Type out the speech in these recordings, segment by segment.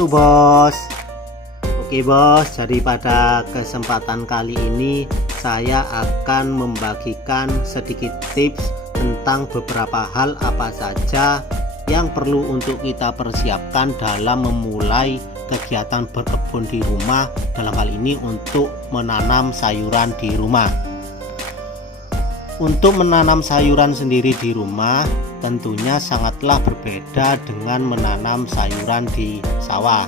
Halo bos. Oke bos, jadi pada kesempatan kali ini saya akan membagikan sedikit tips tentang beberapa hal apa saja yang perlu untuk kita persiapkan dalam memulai kegiatan berkebun di rumah, dalam hal ini untuk menanam sayuran di rumah. Untuk menanam sayuran sendiri di rumah tentunya sangatlah berbeda dengan menanam sayuran di sawah,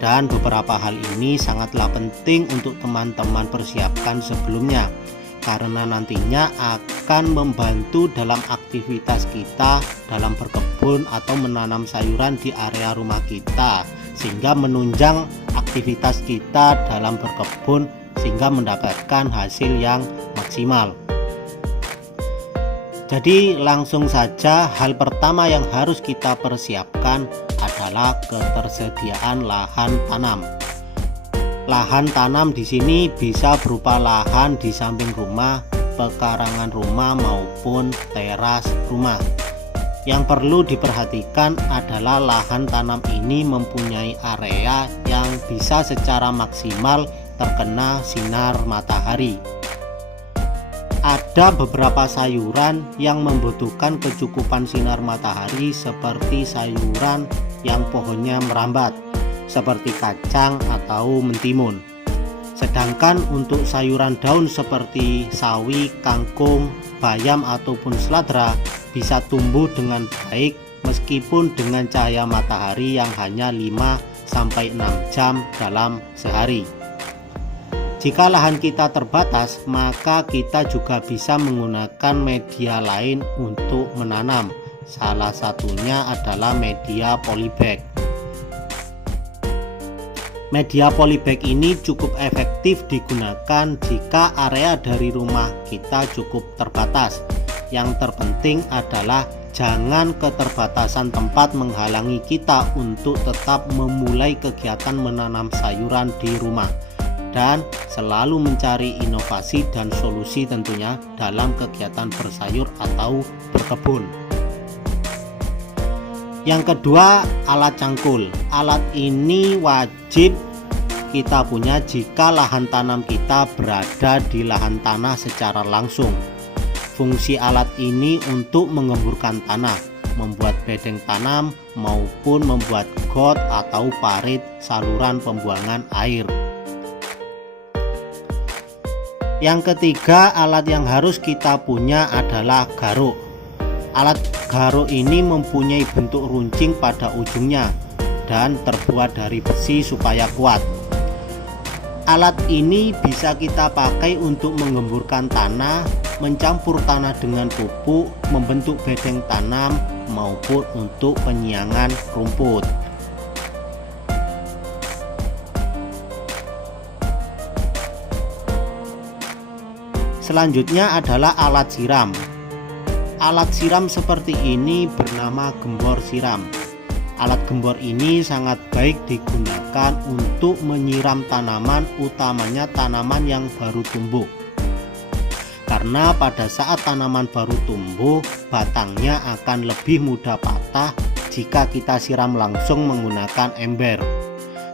dan beberapa hal ini sangatlah penting untuk teman-teman persiapkan sebelumnya, karena nantinya akan membantu dalam aktivitas kita dalam berkebun atau menanam sayuran di area rumah kita, sehingga menunjang aktivitas kita dalam berkebun sehingga mendapatkan hasil yang maksimal. Jadi langsung saja, hal pertama yang harus kita persiapkan adalah ketersediaan lahan tanam. Lahan tanam di sini bisa berupa lahan di samping rumah, pekarangan rumah maupun teras rumah. Yang perlu diperhatikan adalah lahan tanam ini mempunyai area yang bisa secara maksimal terkena sinar matahari. Ada beberapa sayuran yang membutuhkan kecukupan sinar matahari, seperti sayuran yang pohonnya merambat seperti kacang atau mentimun. Sedangkan untuk sayuran daun seperti sawi, kangkung, bayam ataupun seladra bisa tumbuh dengan baik meskipun dengan cahaya matahari yang hanya 5-6 jam dalam sehari. Jika lahan kita terbatas, maka kita juga bisa menggunakan media lain untuk menanam. Salah satunya adalah media polybag. Media polybag ini cukup efektif digunakan jika area dari rumah kita cukup terbatas. Yang terpenting adalah jangan keterbatasan tempat menghalangi kita untuk tetap memulai kegiatan menanam sayuran di rumah, dan selalu mencari inovasi dan solusi tentunya dalam kegiatan bersayur atau berkebun. Yang kedua, alat cangkul. Alat ini wajib kita punya jika lahan tanam kita berada di lahan tanah secara langsung. Fungsi alat ini untuk mengemburkan tanah, membuat bedeng tanam, maupun membuat got atau parit saluran pembuangan air. Yang ketiga, alat yang harus kita punya adalah garuk. Alat garuk ini mempunyai bentuk runcing pada ujungnya dan terbuat dari besi supaya kuat. Alat ini bisa kita pakai untuk menggemburkan tanah, mencampur tanah dengan pupuk, membentuk bedeng tanam, maupun untuk penyiangan rumput. Selanjutnya adalah alat siram. Alat siram seperti ini bernama gembor siram. Alat gembor ini sangat baik digunakan untuk menyiram tanaman, utamanya tanaman yang baru tumbuh. Karena pada saat tanaman baru tumbuh, batangnya akan lebih mudah patah jika kita siram langsung menggunakan ember.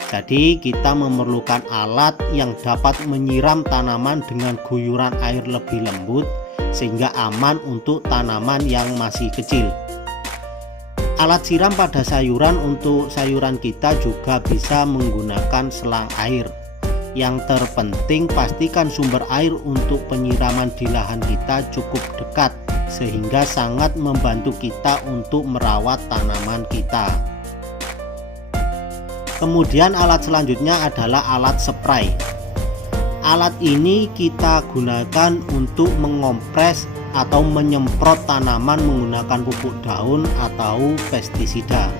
Jadi kita memerlukan alat yang dapat menyiram tanaman dengan guyuran air lebih lembut, sehingga aman untuk tanaman yang masih kecil. Alat siram pada sayuran, untuk sayuran kita juga bisa menggunakan selang air. Yang terpenting pastikan sumber air untuk penyiraman di lahan kita cukup dekat, sehingga sangat membantu kita untuk merawat tanaman kita. Kemudian alat selanjutnya adalah alat spray. Alat ini kita gunakan untuk mengompres atau menyemprot tanaman menggunakan pupuk daun atau pestisida.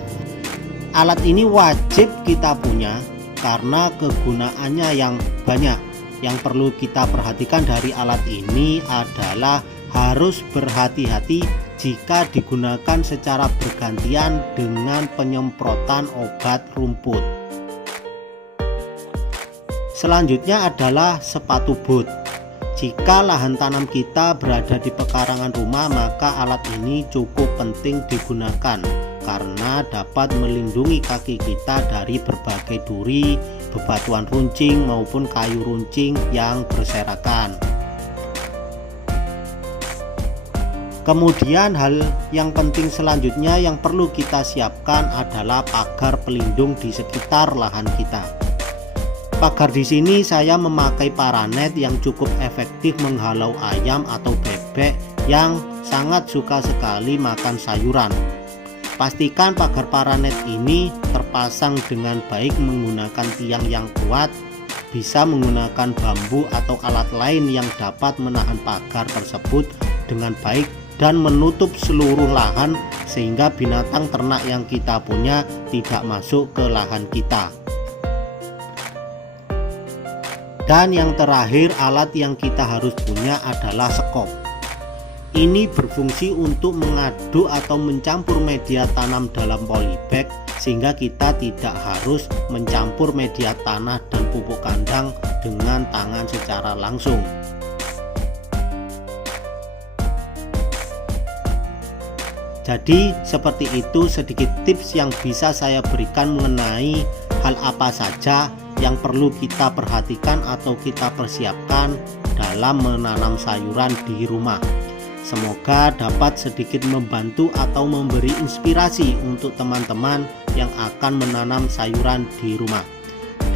Alat ini wajib kita punya karena kegunaannya yang banyak. Yang perlu kita perhatikan dari alat ini adalah harus berhati-hati jika digunakan secara bergantian dengan penyemprotan obat rumput. Selanjutnya adalah sepatu boot. Jika lahan tanam kita berada di pekarangan rumah, maka alat ini cukup penting digunakan karena dapat melindungi kaki kita dari berbagai duri, bebatuan runcing maupun kayu runcing yang berserakan. Kemudian hal yang penting selanjutnya yang perlu kita siapkan adalah pagar pelindung di sekitar lahan kita. Pagar di sini saya memakai paranet yang cukup efektif menghalau ayam atau bebek yang sangat suka sekali makan sayuran. Pastikan pagar paranet ini terpasang dengan baik menggunakan tiang yang kuat, bisa menggunakan bambu atau alat lain yang dapat menahan pagar tersebut dengan baik dan menutup seluruh lahan sehingga binatang ternak yang kita punya tidak masuk ke lahan kita. Dan yang terakhir, alat yang kita harus punya adalah sekop. Ini berfungsi untuk mengaduk atau mencampur media tanam dalam polybag sehingga kita tidak harus mencampur media tanah dan pupuk kandang dengan tangan secara langsung. Jadi seperti itu sedikit tips yang bisa saya berikan mengenai hal apa saja yang perlu kita perhatikan atau kita persiapkan dalam menanam sayuran di rumah. Semoga dapat sedikit membantu atau memberi inspirasi untuk teman-teman yang akan menanam sayuran di rumah.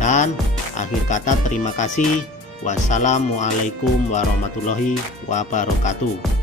Dan akhir kata terima kasih. Wassalamualaikum warahmatullahi wabarakatuh.